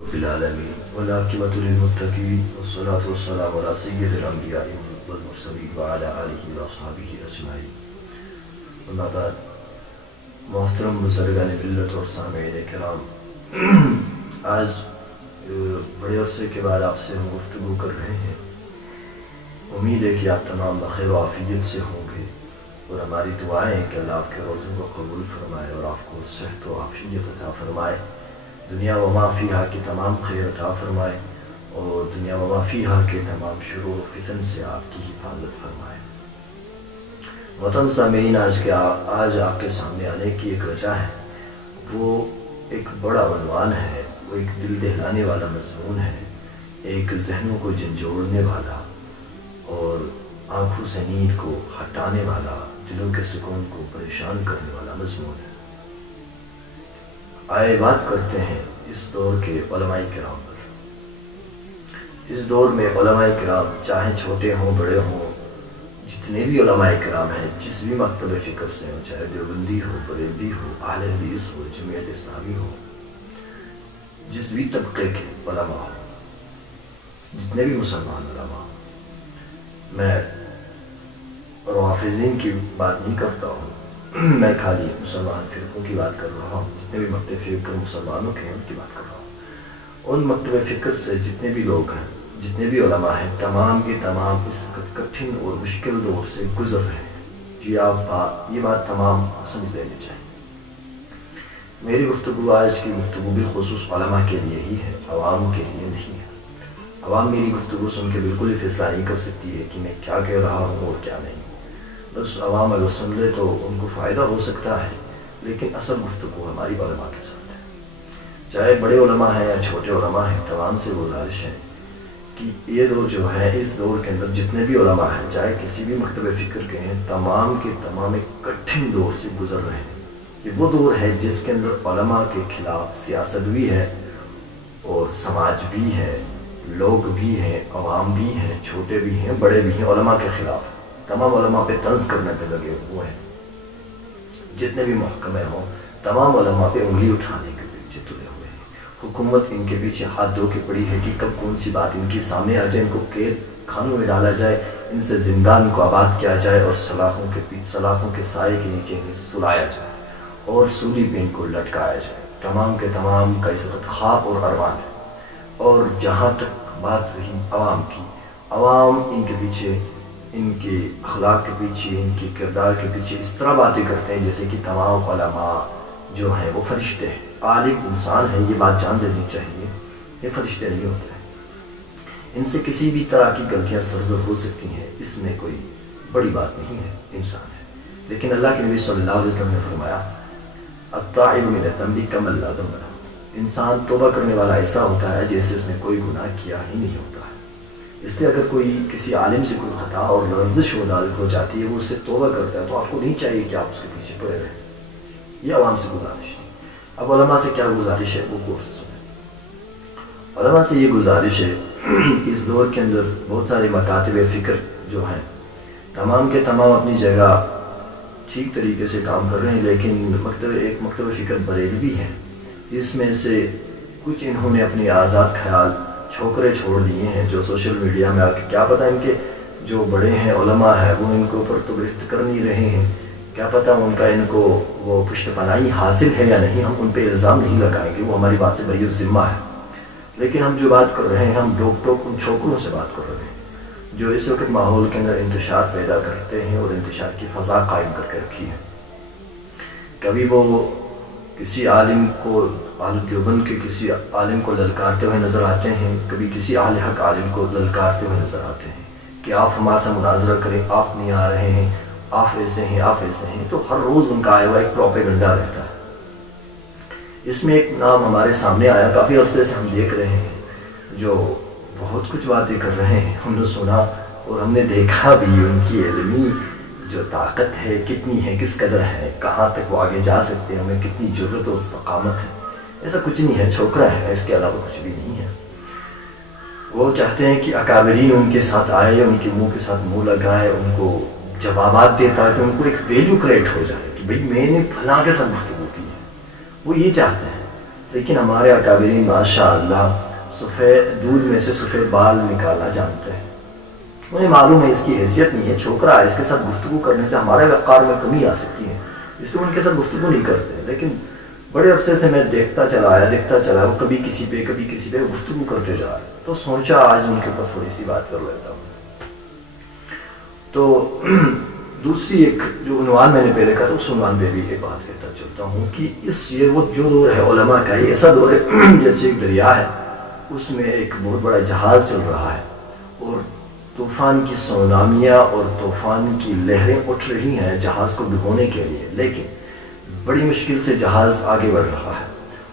رب العالمين والعاقبة للمتقين والصلاة والسلام على سيد الأنبياء والمرسلين وعلى آله وأصحابه أجمعين. أما بعد، محترم بزرگان ملت اور سامعین کرام، آج بڑے عرصے کے بعد آپ سے ہم گفتگو کر رہے ہیں۔ امید ہے کہ آپ تمام بخیر و عافیت سے ہوں گے، اور ہماری دعائیں ہیں کہ اللہ آپ کے روزوں کو قبول فرمائے اور آپ کو صحت و عافیت عطا فرمائے، دنیا و ما فیہا کی تمام خیر عطا فرمائے، اور دنیا و ما فیہا کے تمام شرور و فتن سے آپ کی حفاظت فرمائے۔ محترم سامعین، آج آپ کے سامنے آنے کی ایک وجہ ہے، وہ ایک بڑا عنوان ہے، وہ ایک دل دہلانے والا مضمون ہے، ایک ذہنوں کو جھنجھوڑنے والا اور آنکھوں سے نیند کو ہٹانے والا، دلوں کے سکون کو پریشان کرنے والا مضمون ہے۔ آئے بات کرتے ہیں اس دور کے علماء کرام پر۔ اس دور میں علماء کرام چاہے چھوٹے ہوں بڑے ہوں، جتنے بھی علماء کرام ہیں، جس بھی مکتب فکر سے ہوں، چاہے دیوبندی ہو، بریلوی ہو، اہل حدیث ہو، جمعیت اسلامی ہو، جس بھی طبقے کے علماء ہوں، جتنے بھی مسلمان علماء ہوں، میں روافضین کی بات نہیں کرتا ہوں، میں خالی مسلمان فرقوں کی بات کر رہا ہوں، جتنے بھی مکتب فکر مسلمانوں کے ہیں ان کی بات کر رہا ہوں۔ ان مکتب فکر سے جتنے بھی لوگ ہیں، جتنے بھی علماء ہیں، تمام کے تمام اس کٹھن اور مشکل دور سے گزر رہے ہیں۔ جی آپ یہ بات تمام سمجھ لینی چاہیے۔ میری گفتگو آج کی گفتگو بالخصوص علماء کے لیے ہی ہے، عوام کے لیے نہیں ہے۔ عوام میری گفتگو سن کے بالکل ہی فیصلہ نہیں کر سکتی ہے کہ میں کیا کہہ رہا ہوں اور کیا نہیں۔ بس عوام اگر سن لے تو ان کو فائدہ ہو سکتا ہے، لیکن اصل گفتگو ہماری علماء کے ساتھ ہے۔ چاہے بڑے علماء ہیں یا چھوٹے علماء ہیں، تمام سے گزارش ہے کہ یہ دور جو ہے، اس دور کے اندر جتنے بھی علماء ہیں، چاہے کسی بھی مکتب فکر کے ہیں، تمام کے تمام ایک کٹھن دور سے گزر رہے ہیں۔ یہ وہ دور ہے جس کے اندر علماء کے خلاف سیاست بھی ہے اور سماج بھی ہے، لوگ بھی ہیں، عوام بھی ہیں، چھوٹے بھی ہیں، بڑے بھی ہیں، علماء کے خلاف تمام علماء پہ طنز کرنے پہ لگے ہوئے ہیں۔ جتنے بھی محکمے ہوں، تمام علماء پہ انگلی اٹھانے کے پیچھے تلے ہوئے ہیں۔ حکومت ان کے پیچھے ہاتھ دھو کے پڑی ہے کہ کب کون سی بات ان کی سامنے آ جائے، ان کو قید خانوں میں ڈالا جائے، ان سے زندان کو آباد کیا جائے اور سلاخوں کے سائے کے نیچے انہیں سلایا جائے اور سولی پہ ان کو لٹکایا جائے۔ تمام کے تمام کا اس وقت خواب اور ارمان ہے۔ اور جہاں تک بات رہی عوام کی، عوام ان کے پیچھے، ان کے اخلاق کے پیچھے، ان کے کردار کے پیچھے اس طرح باتیں کرتے ہیں جیسے کہ تمام علماء جو ہیں وہ فرشتے ہیں۔ عالم انسان ہیں، یہ بات جان لینی چاہیے، یہ فرشتے نہیں ہوتے ہیں۔ ان سے کسی بھی طرح کی غلطیاں سرزد ہو سکتی ہیں، اس میں کوئی بڑی بات نہیں ہے، انسان ہے۔ لیکن اللہ کے نبی صلی اللہ علیہ وسلم نے فرمایا، التائب من الذنب کمن لا ذنب لہ۔ انسان توبہ کرنے والا ایسا ہوتا ہے جیسے اس نے کوئی گناہ کیا ہی نہیں ہوتا ہے۔ اس لیے اگر کوئی کسی عالم سے کوئی خطا اور لرزش ہو جاتی ہے، وہ اس سے توبہ کرتا ہے، تو آپ کو نہیں چاہیے کہ آپ اس کے پیچھے پڑے رہیں۔ یہ عوام سے گزارش تھی۔ اب علماء سے کیا گزارش ہے، وہ غور سے سنیں۔ علماء سے یہ گزارش ہے کہ اس دور کے اندر بہت سارے مکاتب فکر جو ہیں، تمام کے تمام اپنی جگہ ٹھیک طریقے سے کام کر رہے ہیں، لیکن ایک مکتب فکر بریلوی ہے، اس میں سے کچھ انہوں نے اپنی آزاد خیال چھوکرے چھوڑ دیے ہیں، جو سوشل میڈیا میں آ کے کیا پتہ ان کے جو بڑے ہیں علماء ہیں وہ ان کے اوپر تو گرفت کر نہیں رہے ہیں، کیا پتہ ان کا ان کو وہ پشت پناہی حاصل ہے یا نہیں، ہم ان پہ الزام نہیں لگائیں گے، وہ ہماری بات سے بری الذمہ ہے۔ لیکن ہم جو بات کر رہے ہیں، ہم ڈوک ٹوک ان چھوکروں سے بات کر رہے ہیں جو اس وقت ماحول کے اندر انتشار پیدا کرتے ہیں اور انتشار کی فضا قائم کر کے رکھی ہے۔ کبھی وہ کسی عالم کو، اہل دیوبند کے کسی عالم کو للکارتے ہوئے نظر آتے ہیں، کبھی کسی اہل حق عالم کو للکارتے ہوئے نظر آتے ہیں کہ آپ ہمارے سے مناظرہ کریں، آپ نہیں آ رہے ہیں، آپ ایسے ہیں، آپ ایسے ہیں۔ تو ہر روز ان کا آیا ہوا ایک پروپیگنڈا رہتا ہے۔ اس میں ایک نام ہمارے سامنے آیا، کافی عرصے سے ہم دیکھ رہے ہیں، جو بہت کچھ باتیں کر رہے ہیں، ہم نے سنا اور ہم نے دیکھا بھی ان کی علمی جو طاقت ہے کتنی ہے، کس قدر ہے، کہاں تک وہ آگے جا سکتے ہیں، ہمیں کتنی جرأت و استقامت ہے۔ ایسا کچھ نہیں ہے، چھوکرا ہے، اس کے علاوہ کچھ بھی نہیں ہے۔ وہ چاہتے ہیں کہ اکابرین ان کے ساتھ آئے، ان کے منہ کے ساتھ منہ لگائے، ان کو جوابات دے تاکہ ان کو ایک ویلیو کریٹ ہو جائے کہ بھئی میں نے فلاں کے ساتھ گفتگو کی ہے، وہ یہ چاہتے ہیں۔ لیکن ہمارے اکابرین ماشاء اللہ سفید دودھ میں سے سفید بال نکالنا جانتے ہیں. انہیں معلوم ہے اس کی حیثیت نہیں ہے، چھوکرا ہے، اس کے ساتھ گفتگو کرنے سے ہمارے وقار میں کمی آ سکتی ہے، اس لیے ان کے ساتھ گفتگو نہیں کرتے. لیکن بڑے عرصے سے میں دیکھتا چلا آیا وہ کبھی کسی پہ گفتگو کرتے جا رہے، تو سوچا آج ان کے اوپر تھوڑی سی بات کر لیتا ہوں. تو دوسری ایک جو عنوان میں نے پہلے کہا تھا اس عنوان پہ بھی ایک بات کہتا چلتا ہوں کہ یہ وہ جو دور ہے علماء کا، یہ ایسا دور ہے جیسے ایک دریا ہے، اس میں ایک بہت بڑا جہاز چل رہا ہے اور طوفان کی سونامیاں اور طوفان کی لہریں اٹھ رہی ہیں جہاز کو ڈبونے کے لیے، لیکن بڑی مشکل سے جہاز آگے بڑھ رہا ہے.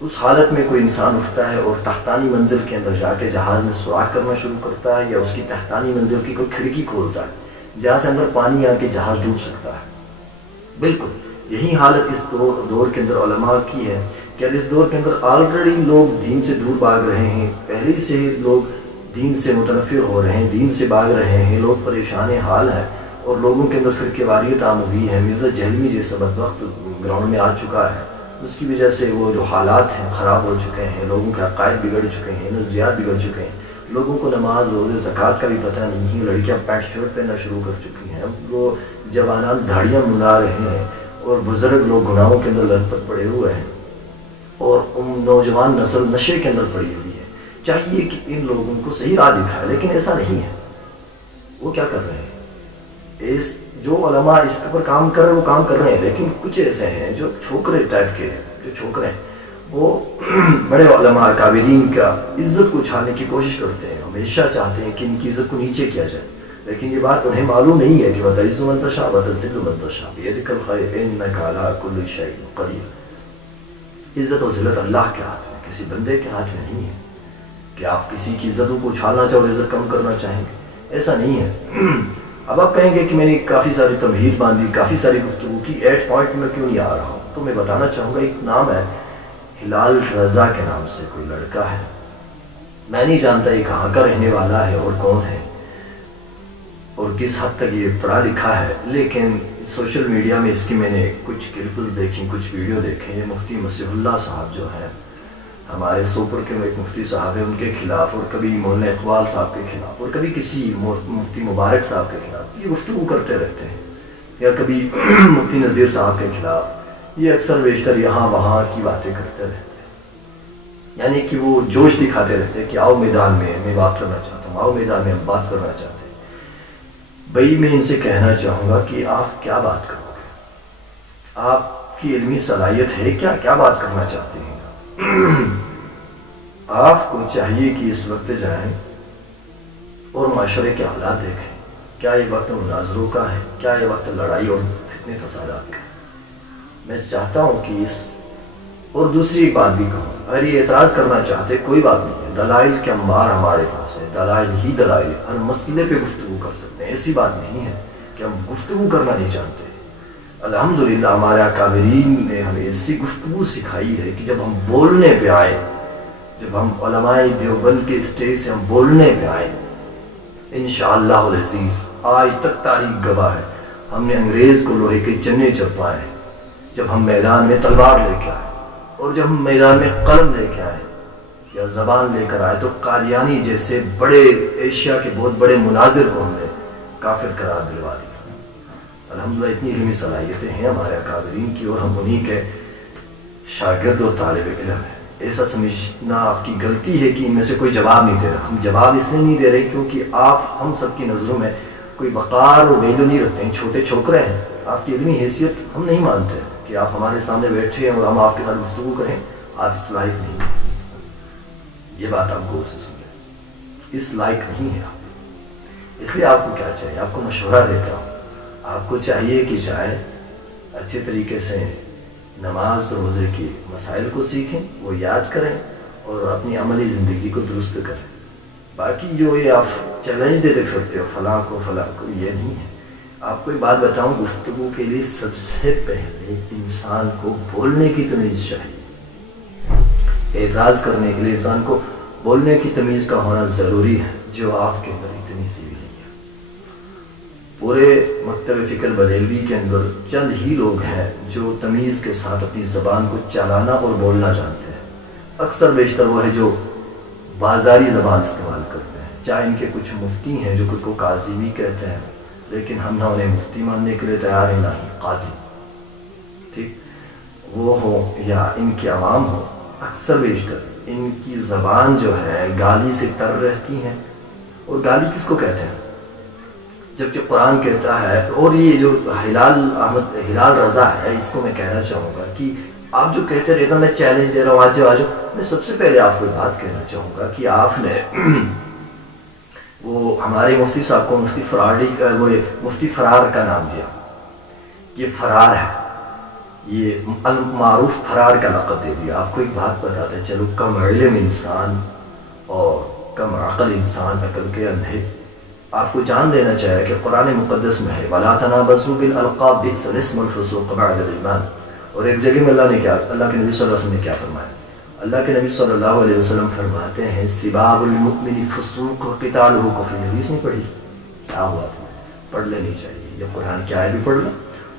اس حالت میں کوئی انسان اٹھتا ہے اور تحتانی منزل کے اندر جا کے جہاز میں سوراخ کرنا شروع کرتا ہے، یا اس کی تحتانی منزل کی کوئی کھڑکی کھولتا ہے جہاں سے اندر پانی آ کے جہاز ڈوب سکتا ہے. بالکل یہی حالت اس دور کے اندر علماء کی ہے کہ اس دور کے اندر آلریڈی لوگ دین سے دور بھاگ رہے ہیں، پہلے ہی سے ہی لوگ دین سے متنفر ہو رہے ہیں، دین سے بھاگ رہے ہیں، لوگ پریشان حال ہیں اور لوگوں کے اندر فرقے واریت عام ہوئی ہے. مرزا جہلمی جیسا بدبخت گراؤنڈ میں آ چکا ہے، اس کی وجہ سے وہ جو حالات ہیں خراب ہو چکے ہیں، لوگوں کے عقائد بگڑ چکے ہیں، نظریات بگڑ چکے ہیں، لوگوں کو نماز روزے زکوٰۃ کا بھی پتہ نہیں، لڑکیاں پینٹ شرٹ پہننا شروع کر چکی ہیں، وہ جوانان دھاڑیاں منڈا رہے ہیں اور بزرگ لوگ گناہوں کے اندر لت پت پڑے ہوئے ہیں اور نوجوان نسل نشے کے اندر پڑی ہوئی ہے. چاہیے کہ ان لوگوں کو صحیح راہ دکھائے، لیکن ایسا نہیں ہے. وہ کیا کر رہے ہیں؟ جو علماء اس پر کام کر رہے ہیں وہ کام کر رہے ہیں، لیکن کچھ ایسے ہیں جو چھوکرے ٹائپ کے ہیں، جو چھوکرے ہیں وہ بڑے علماء اکابرین کا عزت کو اچھالنے کی کوشش کرتے ہیں، ہمیشہ چاہتے ہیں کہ ان کی عزت کو نیچے کیا جائے. لیکن یہ بات انہیں معلوم نہیں ہے کہ وَتَعِزُّ مَن تَشَاءُ وَتُذِلُّ مَن تَشَاءُ بِيَدِكَ الْخَيْرُ إِنَّكَ عَلَىٰ كُلِّ شَيْءٍ قَدِيرٌ. عزت و ذلت اللہ کے ہاتھ میں، کسی بندے کے ہاتھ میں نہیں ہے کہ آپ کسی کی عزتوں کو اچھالنا چاہو اور عزت کم کرنا چاہیں گے، ایسا نہیں ہے. اب آپ کہیں گے کہ میں نے کافی ساری تمہید باندھی، کافی ساری گفتگو کی، 8 پوائنٹ میں کیوں نہیں آ رہا ہوں؟ تو میں بتانا چاہوں گا، ایک نام ہے ہلال رضا کے نام سے کوئی لڑکا ہے، میں نہیں جانتا یہ کہاں کا رہنے والا ہے اور کون ہے اور کس حد تک یہ پڑھا لکھا ہے، لیکن سوشل میڈیا میں اس کی میں نے کچھ کلپز دیکھی، کچھ ویڈیو دیکھے. یہ مفتی مسیح اللہ صاحب جو ہیں ہمارے سوپر کے ایک مفتی صاحب ہیں، ان کے خلاف، اور کبھی مولانا اقبال صاحب کے خلاف، اور کبھی کسی مفتی مبارک صاحب کے خلاف یہ گفتگو کرتے رہتے ہیں، یا کبھی مفتی نذیر صاحب کے خلاف. یہ اکثر بیشتر یہاں وہاں کی باتیں کرتے رہتے ہیں، یعنی کہ وہ جوش دکھاتے رہتے ہیں کہ آؤ میدان میں بات کرنا چاہتا ہوں، آؤ میدان میں ہم بات کرنا چاہتے ہیں. بھائی میں ان سے کہنا چاہوں گا کہ آپ کیا بات کرو گے؟ آپ کی علمی صلاحیت ہے کیا بات کرنا چاہتے ہیں؟ آپ کو چاہیے کہ اس وقت جائیں اور معاشرے کے حالات دیکھیں. کیا یہ وقت مناظروں کا ہے؟ کیا یہ وقت لڑائی اور فتنے فسادات کا ہے؟ میں چاہتا ہوں کہ اور دوسری ایک بات بھی کہوں، اگر یہ اعتراض کرنا چاہتے کوئی بات نہیں ہے، دلائل کے انبار ہمارے پاس ہے، دلائل ہی دلائل، ہر مسئلے پہ گفتگو کر سکتے ہیں. ایسی بات نہیں ہے کہ ہم گفتگو کرنا نہیں جانتے. الحمدللہ ہمارے اکابرین نے ہمیں ایسی گفتگو سکھائی ہے کہ جب ہم بولنے پہ آئے، جب ہم علماء دیوبند کے اسٹیج سے ہم بولنے پہ آئے، انشاءاللہ العزیز آج تک تاریخ گواہ ہے، ہم نے انگریز کو لوہے کے چنے چپائے. جب ہم میدان میں تلوار لے کے آئے اور جب ہم میدان میں قلم لے کے آئے یا زبان لے کر آئے، تو قادیانی جیسے بڑے ایشیا کے بہت بڑے مناظر کو ہم نے کافر قرار دلوا دیا. الحمدللہ اتنی علمی صلاحیتیں ہیں ہمارے اکابرین کی، اور ہم انہی کے شاگرد اور طالب علم ہیں. ایسا سمجھنا آپ کی غلطی ہے کہ ان میں سے کوئی جواب نہیں دے رہا. ہم جواب اس لیے نہیں دے رہے کیونکہ آپ ہم سب کی نظروں میں کوئی وقار اور ویلیو نہیں رکھتے ہیں، چھوٹے چھوکرے ہیں. آپ کی علمی حیثیت ہم نہیں مانتے کہ آپ ہمارے سامنے بیٹھے ہیں اور ہم آپ کے ساتھ گفتگو کریں. آپ اس لائق نہیں ہیں، یہ بات آپ غور سے سن لیں، اس لائق نہیں ہے آپ. اس لیے آپ کو کیا چاہیے؟ آپ کو مشورہ دیتا ہوں، آپ کو چاہیے کہ جائیں اچھے طریقے سے نماز روزے کی مسائل کو سیکھیں، وہ یاد کریں اور اپنی عملی زندگی کو درست کریں. باقی جو یہ آپ چیلنج دیتے پھرتے ہو فلاں کو یہ نہیں ہے. آپ کو ایک بات بتاؤں، گفتگو کے لیے سب سے پہلے انسان کو بولنے کی تمیز چاہیے. اعتراض کرنے کے لیے انسان کو بولنے کی تمیز کا ہونا ضروری ہے، جو آپ کے اندر اتنی سی بھی نہیں ہے. پورے مکتب فکر بریلوی کے اندر چند ہی لوگ ہیں جو تمیز کے ساتھ اپنی زبان کو چلانا اور بولنا جانتے ہیں. اکثر بیشتر وہ ہے جو بازاری زبان استعمال کرتے ہیں. چاہے ان کے کچھ مفتی ہیں جو خود کو قاضی بھی کہتے ہیں، لیکن ہم نہ انہیں مفتی ماننے کے لیے تیار ہیں نہ ہی قاضی. ٹھیک، وہ ہوں یا ان کے عوام ہوں، اکثر بیشتر ان کی زبان جو ہے گالی سے تر رہتی ہیں. اور گالی کس کو کہتے ہیں؟ جبکہ قرآن کہتا ہے، اور یہ جو ہلال رضا ہے، اس کو میں کہنا چاہوں گا کہ آپ جو کہتے رہتے ہیں میں چیلنج دے رہا ہوں آج آج، میں سب سے پہلے آپ کو ایک بات کہنا چاہوں گا کہ آپ نے وہ ہمارے مفتی صاحب کو مفتی فرار کا نام دیا. یہ فرار ہے، یہ المعروف فرار کا لقب دے دیا. آپ کو ایک بات بتاتے چلو، کم علم انسان اور کم عقل انسان، عقل کے اندھے. آپ کو جان دینا چاہیے کہ قرآن مقدس میں ہے وَلَا تَنَابَزُوا بِالْأَلْقَابِ بِئْسَ الْاسْمُ الْفُسُوقُ بَعْدَ الْإِيمَانِ. اور ایک جگہ میں اللہ کے نبی صلی اللہ علیہ وسلم نے کیا فرمایا؟ اللہ کے نبی صلی اللہ علیہ وسلم فرماتے ہیں سباب المؤمن فسوق وقتالہ کفر. حدیث نہیں پڑھی؟ کیا ہوا تھا؟ پڑھ لینی چاہیے. یہ قرآن کی آیت بھی پڑھ لیں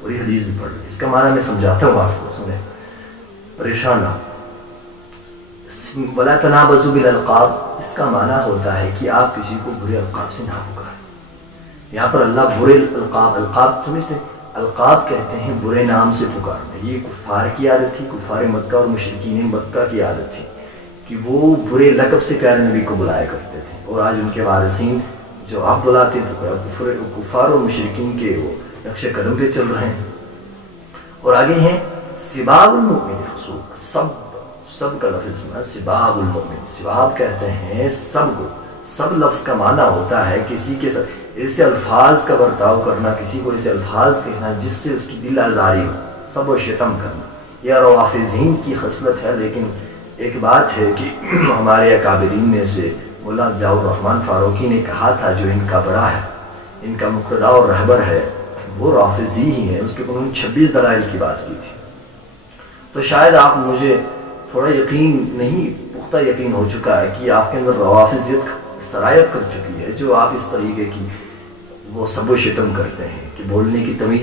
اور یہ حدیث بھی پڑھ لیں. اس کا معنی میں سمجھاتا ہوں آپ کو، سنیں، پریشان نہ. وَلَا تَنَابَزُوا بِالْأَلْقَابِ، اس کا معنی ہوتا ہے کہ آپ کسی کو برے القاب سے نہ پکاریں. یہاں پر اللہ برے القاب سمجھتے ہیں، القاب کہتے ہیں برے نام سے پکارنا. یہ کفار کی عادت تھی، کفار مکہ اور مشرکین مکہ کی عادت تھی کہ وہ برے لقب سے پیارے نبی کو بلایا کرتے تھے. اور آج ان کے وارثین جو آپ بلاتے ہیں تو کفار اور مشرکین کے وہ نقش قدم پہ چل رہے ہیں. اور آگے ہیں سباب المؤمن فسوق. سب کا لفظ میں سباب المؤمن، سباب کہتے ہیں سب کو. سب لفظ کا معنی ہوتا ہے کسی کے ساتھ ایسے الفاظ کا برتاؤ کرنا، کسی کو ایسے الفاظ کہنا جس سے اس کی دل آزاری ہو، سب و شتم کرنا. یہ روافضین کی خصلت ہے. لیکن ایک بات ہے کہ ہمارے اکابرین میں سے مولانا ضیاء الرحمن فاروقی نے کہا تھا جو ان کا بڑا ہے، ان کا مقتدا اور رہبر ہے، وہ رافضی ہی ہیں. اس کے انہوں نے 26 دلائل کی بات کی تھی. تو شاید آپ مجھے تھوڑا یقین نہیں، پختہ یقین ہو چکا ہے کہ آپ کے اندر روافضیت سرایت کر چکی ہے، جو آپ اس طریقے کی وہ سب و شتم کرتے ہیں کہ بولنے کی تمیز